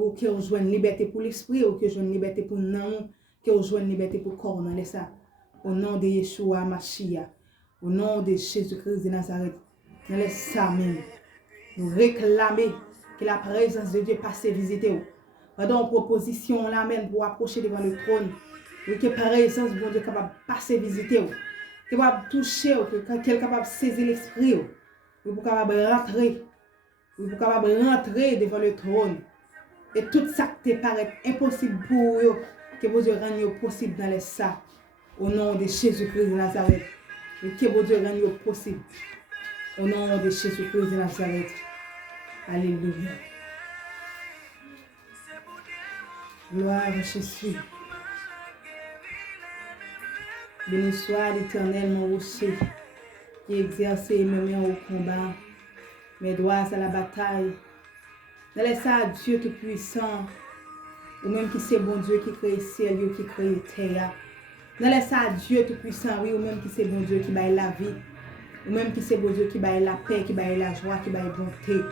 ou que vous jouez une liberté pour l'esprit, ou que vous jouez une liberté pour nous, que vous jouez une liberté pour le corps, dans ça. Au nom de Yeshua Mashiach, au nom de Jésus-Christ de Nazareth, dans ça même, nous réclamer que la présence de Dieu passe visiter vous. Pendant proposition, là même, pour approcher devant le trône, et que la présence de Dieu capable de passer visiter vous, capable de toucher vous, qu'elle est capable de saisir l'esprit vous, pour capable de rentrer, pour capable de rentrer devant le trône. Et tout ça qui te paraît impossible pour vous, que vos Dieu rende possible dans les ça. Au nom de Jésus-Christ de Nazareth. Et que vos Dieu rende possible. Au nom de Jésus-Christ de Nazareth. Alléluia. Gloire à Jésus. Béni soit l'Éternel, mon rocher, qui exerce mes mains au combat, mes doigts à la bataille. Dans les ça, Dieu Tout-Puissant, ou même qui c'est bon Dieu qui crée le ciel, qui crée la terre. Dans les ça, Dieu Tout-Puissant, oui, ou même qui c'est bon Dieu qui baille la vie, ou même qui c'est bon Dieu qui baille la paix, qui baille la joie, qui baille la bonté,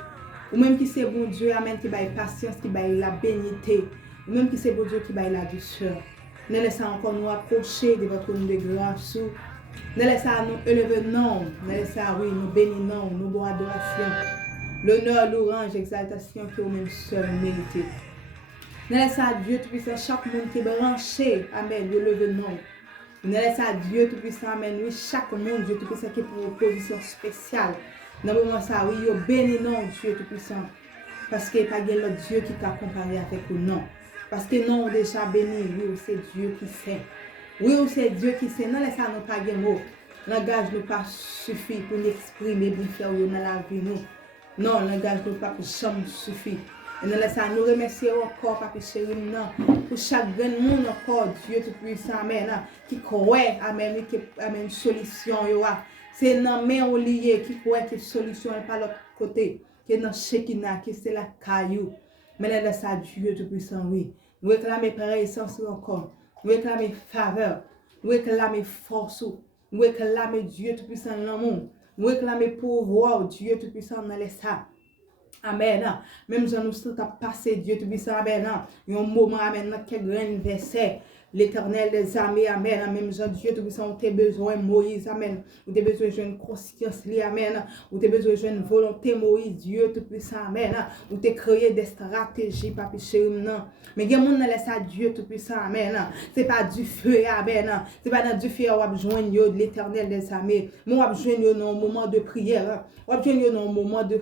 ou même qui c'est bon Dieu, amen, qui baille patience, qui baille la bénité, ou même qui c'est bon Dieu qui baille la douceur. Ne laissez encore nous approcher de votre nom de grâce. Ne laissez nous élever non. Ne laissez, oui, nous bénissons, nous bois adoration. L'honneur, l'orange, l'exaltation que vous-même seul méritez. Ne laissez à Dieu Tout-Puissant, chaque monde qui est branché, amen, de lever non. Ne laissez à Dieu Tout-Puissant, amen, oui, chaque monde, Dieu Tout-Puissant qui est pour une position spéciale. Dans le moment ça, oui, vous bénissez non, Dieu Tout-Puissant. Parce qu'il n'y a pas l'autre Dieu qui t'a comparé avec vous, non. Parce que non, déjà béni, oui, c'est Dieu qui sait. Oui, c'est Dieu qui sait. Non, laissez nous pas de mots. Langage ne pas suffit pour nous exprimer bien faire dans la vie, nous. Non, langage ne pas jamais suffit. Et nous laissons nous remercier encore, Papa chéri, pour chaque grand monde encore, Dieu Tout-Puissant, amen, qui croit, amen, qui amène une solution. C'est dans main au lié qui croit que solution n'est pas l'autre côté, qui est dans Shekinah, qui c'est la caillou. Mais là, ça, Dieu Tout-Puissant, oui. Nous réclamons présence encore. Nous réclamons faveur. Nous réclamons force. Nous réclamons Dieu Tout-Puissant dans le monde. Nous réclamons pouvoir, Dieu Tout-Puissant dans les ça. Amen. Même si nous sommes passé, Dieu Tout-Puissant, amen. Il y a un moment, amen, quel grand verset. L'Éternel des armées, amen. Même Jean Dieu Tout-Puissant, tu as besoin de Moïse, amen. Ou tu as besoin de une conscience, amen. Ou tu as besoin de une volonté, Moïse, Dieu Tout-Puissant, amen. Ou tu as créé des stratégies, papi chéri, non. Mais il y a des gens qui laissent à Dieu Tout-Puissant, amen. Ce n'est pas du feu, amen. Ce n'est pas dans du feu, on va joindre l'Éternel des armées. Mais on va joindre dans un moment de prière. On va joindre dans un moment de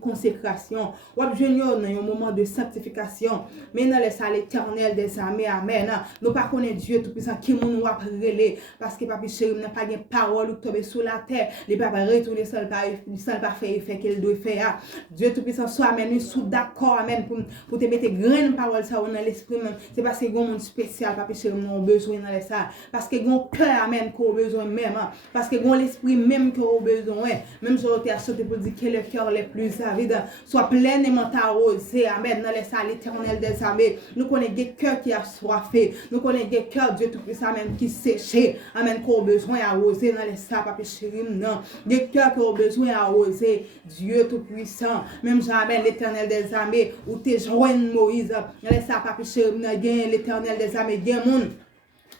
consécration. On va joindre dans un moment de sanctification. Mais on laisse à l'Éternel des armées, amen. Nous pas connaître Dieu Tout-Puissant qui nous a relé parce que papi chéri n'a pas de parole ou tomber sous la terre. Les papas retourner seul pas faire effet qu'il doit faire. Dieu Tout-Puissant soit amen, sous d'accord, amen, pour te mettre grande parole ça dans l'esprit. C'est parce que un monde spécial, papi chéri, nous avons besoin dans ça. Parce que un cœur, amen, qu'on a besoin même. Parce que l'esprit même qu'on a besoin. Même si on a chanté pour dire que le cœur le plus avide soit pleinement arrosé, amen, dans les salles l'éternel des armées. Nous connaissons des cœurs qui a soifé. Nous connaissons des cœurs, Dieu Tout-Puissant, amen, qui séché, amen, qu'on a besoin d'arroser dans les salles, papi chéri, non. Des cœurs qui ont besoin d'arroser, Dieu Tout-Puissant, même jamais l'éternel des armées, où t'es joint Moïse, dans les salles, papi chéri, l'éternel des armées, bien monde.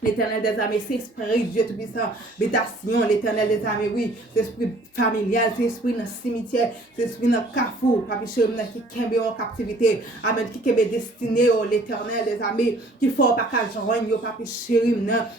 L'Éternel des armées, c'est esprit, Dieu Tout-Puissant, bétation, l'Éternel des armées, oui, c'est esprit familial, c'est esprit dans le cimetière, c'est esprit dans le carrefour, papi chéri, qui est en captivité, amen, qui est destiné au l'Éternel des armées, qui fait pas qu'à joindre, papi chéri,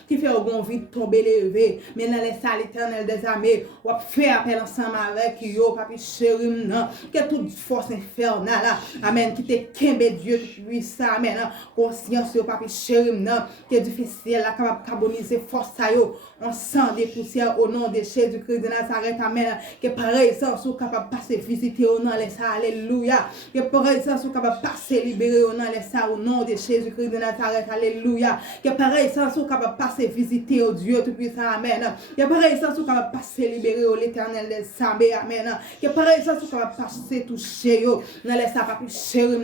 qui fait au vie de tomber levé, mais dans les salles, l'Éternel des armées, on va faire appel ensemble avec yo, papi chéri, que toute force infernale, amen, qui te kembe Dieu Tout-Puissant, amen, conscience, papi chéri, que difficile, la capable de carboniser force à yo, on sent des poussières au nom de Jésus-Christ de Nazareth, amen, que pareil, sans sont capable de passer visiter au nom de ça, alléluia, que pareil, sans sont capable de passer libérer au nom de ça, au nom de Jésus-Christ de Nazareth, alléluia, que pareil, sans sont capable de passer visiter au Dieu Tout-Puissant, amen, que pareil, sans sont capable de passer libérer au l'Éternel des armées, amen, que pareil, sans sont capable de passer toucher yo, dans les ça, papi chéri,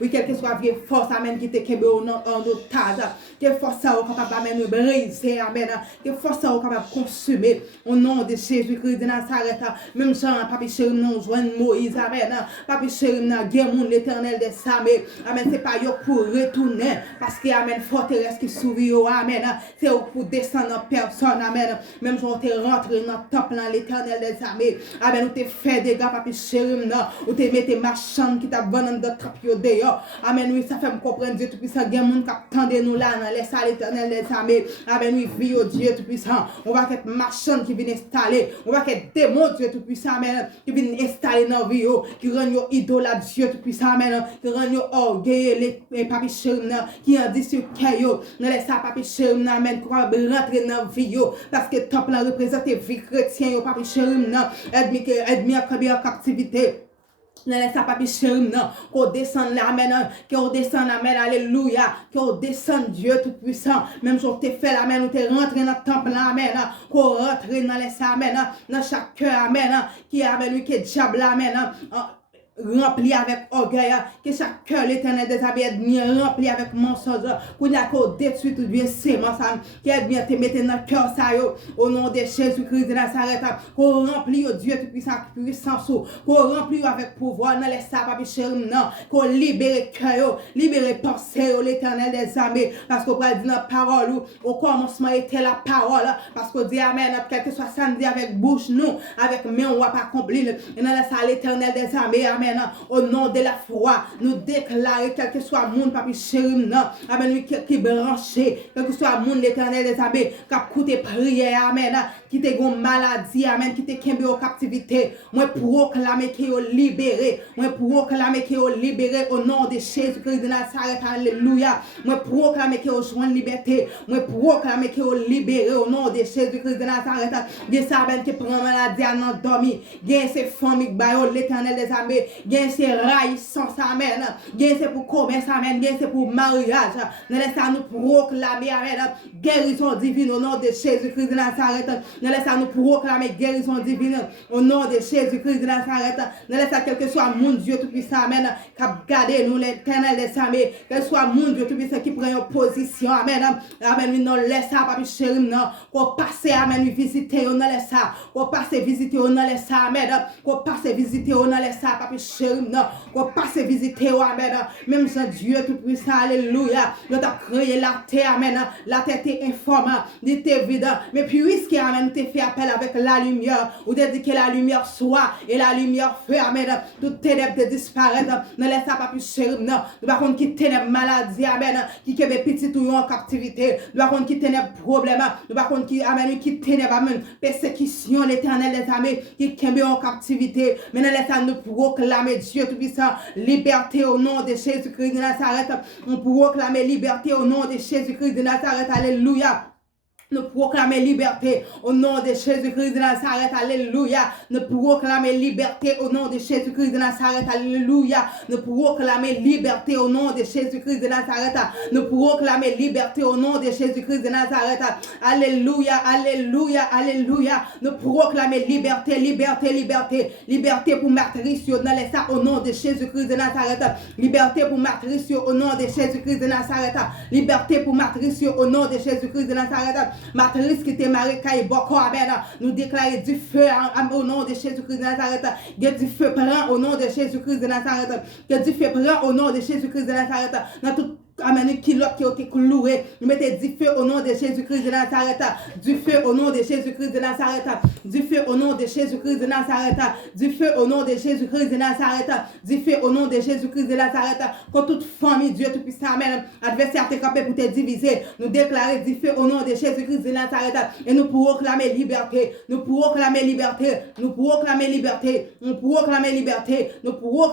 oui, quelle que soit vieille force, amen, qui te kebe au nom en otage, que force ça, capable amen, nous briser, amen, que force est capable de consommer, au nom de Jésus-Christ de Nazareth, même Jean, papi chéri, nous joignons Moïse, amen, papi chéri, nous guéris l'éternel des armées, amen, c'est pas yo pour retourner, parce que, amen, forteresse qui sourit, amen, c'est pour descendre en personne, amen, même si on te rentre dans le temple, dans l'éternel des armées, amen, ou te fait des gars, papi chéri, ou te mette ma chambre qui t'a vendu dans le trapio dehors, amen, oui, ça fait me comprendre, Dieu tout-puissant, il y a des gens qui attendent nous là, dans les salles éternelles des armées, amen, oui, vie au Dieu tout-puissant, on va être machin qui vient installer, on va être démon Dieu tout-puissant, amen, qui vient installer dans la vie, qui rend yo idole à Dieu tout-puissant, amen, qui rend yo orgueil, les papi chéri, qui en dit sur caillou, nous laisse ça papi chéri, amen, qui va rentrer dans la vie, parce que temple représente vie chrétienne, papi chéri, aide-moi à camper en captivité. Ne laisse pas chéri, qu'on descende là, amen, qu'on descende, amen, alléluia, qu'on descende Dieu tout-puissant, même si on te fait, amen, ou te rentre dans le temple, amen, qu'on rentre dans les amen, dans chaque cœur, amen, qui amen, qui est diable, amen, rempli avec orgueil, que chaque cœur l'éternel des habits rempli avec mensonge, qu'on a qu'au détruit tout bien sémence, qui est bien te mettre dans le cœur, ça, au nom de Jésus-Christ de Nazareth, qu'on remplit au Dieu tout puissant, puissance, qu'on remplit avec pouvoir, dans les sables, chéri, qu'on libère cœur, libère pensée, l'éternel des armées, parce qu'on va dire dans la parole, au commencement était la parole, parce qu'on dit amen, quel que soit ça, dit avec bouche, nous, avec main, on va pas accomplir, et dans la salle l'éternel des armées, amen. Au nom de la foi, nous déclarons, quel que soit le monde, papi chéri, amen, qui branché, quel que soit le monde, l'éternel des armées, qui a coûté prière, amen, qui te gon maladie, amen, qui te kembe en captivité. Moi, proclamer qui est libéré, moi, proclamer qui est libéré au nom de Jésus-Christ de Nazareth, alléluia. Moi, proclamer qui est joint liberté, moi, proclamer qui est libéré au nom de Jésus-Christ de Nazareth. Des sabens qui prend maladie à n'endormir, gain ces familles, l'éternel des armées. Gen c'est raïssance, amen. Gen c'est pour commerce, amen. Gen c'est pour mariage. Nous laissons nous proclamer, amen, guérison divine au nom de Jésus-Christ de Nazareth. Nous laissons nous proclamer guérison divine au nom de Jésus-Christ de Nazareth. Nous laissons quel que soit mon Dieu tout-puissant, amen, qui a gardé nous l'éternel des armées. Quel soit mon Dieu tout-puissant qui prend une position, amen. Amen, nous laissons pas, papi chéri, qu'on passe, amen, visiter, on laisse ça. Qu'on passe visiter, on laisse ça, amen. Qu'on passe visiter, on laisse ça, papi chéri, qu'on passe visiter, amen, même sans Dieu tout puissant, alléluia, nous t'as créé la terre, amen, la terre t'est informe, dit t'es vide, mais puisque, amen, t'es fait appel avec la lumière, ou t'es dit que la lumière soit, et la lumière fait, amen, toute ténèbres te disparaître, ne laisse pas plus chéri, nous par contre qui ténèbres maladie, amen, qui est petit ou en captivité, nous par contre qui ténèbres problème, nous par contre qui, amen, qui ténèbres, amen, persécution, l'éternel des armées, qui est en captivité, mais ne laisse pas nous proclamer Dieu tout-puissant, liberté au nom de Jésus-Christ de Nazareth. On proclamer liberté au nom de Jésus-Christ de Nazareth. Alléluia. Nous proclamer liberté au nom de Jésus-Christ de Nazareth, alléluia. Nous proclamer liberté au nom de Jésus-Christ de Nazareth, alléluia. Nous proclamer liberté au nom de Jésus-Christ de Nazareth. Nous proclamer liberté au nom de Jésus-Christ de Nazareth, alléluia, alléluia, alléluia. Nous proclamer liberté, liberté, liberté, liberté pour Matrice, dans les ça au nom de Jésus-Christ de Nazareth. Liberté pour Matrice au nom de Jésus-Christ de Nazareth. Liberté pour Matrice au nom de Jésus-Christ de Nazareth. Matrice qui était mariée, amen. Nous déclarons du feu au nom de Jésus-Christ de Nazareth. Que du feu prend au nom de Jésus-Christ de Nazareth. Que du feu prend au nom de Jésus-Christ de Nazareth. Dans tout amen, qui a été cloué. Nous mettons du feu au nom de Jésus-Christ de Nazareth. Du feu au nom de Jésus-Christ de Nazareth. Du feu au nom de Jésus-Christ de Nazareth. Du feu au nom de Jésus-Christ de Nazareth. Du feu au nom de Jésus-Christ de Nazareth. Quand toute famille, Dieu tout puissant, amen, adversaire te campé pour te diviser. Nous déclarons du feu au nom de Jésus-Christ de Nazareth. Et nous pourrons clamer liberté. Nous pourrons clamer liberté. Nous pourrons clamer liberté. Nous pourrons clamer liberté. Nous pourrons